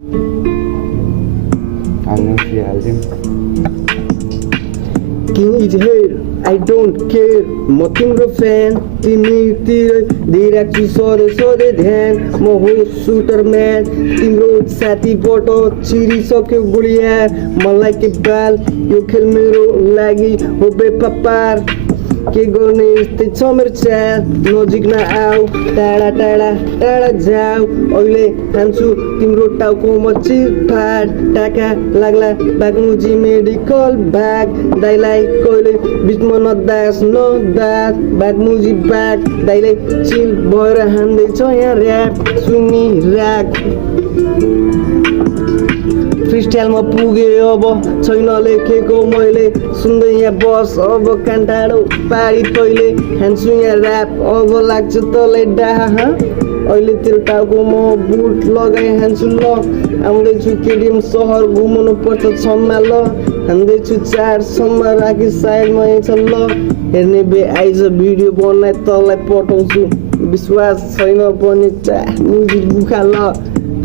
King is here, I don't care. म तिम्रो fan तिमीतिर दिइराख्छु सधैँ ध्यान। म हो सुटर म्यान तिम्रो साथीबाट चिरिसक्यो गुलिया। मलाई के बाल यो खेल मेरो लागि हो बेपार। के गर्ने यस्तै छ मेरो चाल। नजिक नआऊ टाढा टाढा टाढा जाऊ। अहिले खान्छु तिम्रो टाउको म चिरफाड। टाका लाग्ला बागमुजी मेडिकल भाग। दाइलाई कहिले बिचमा नदास नदास। बागमुजी बाग दाइलाई चिल भएर हान्दैछ यहाँ ऱ्याप सुनि राख। फ्रिस्टाइलमा पुगे अब छैन लेखेको मैले। सुन्दै यहाँ बस अब कान टाढो पारी तैले। खान्छु यहाँ ऱ्याप अब लाग्छ तँलाई डाहा। अहिले तेरो टाउको म बुट लगाइ हान्छु ल। आउँदैछु केडिएम सहर घुमाउनु पर्छ छम्मा ल। हान्दैछु 4 सम्म राखी साइडमा छ ल। हेर्ने बे आइज भिडियो बनाइ तँलाई पठाउँछु। विश्वास छैन पनि म्युजिक बुखा ल।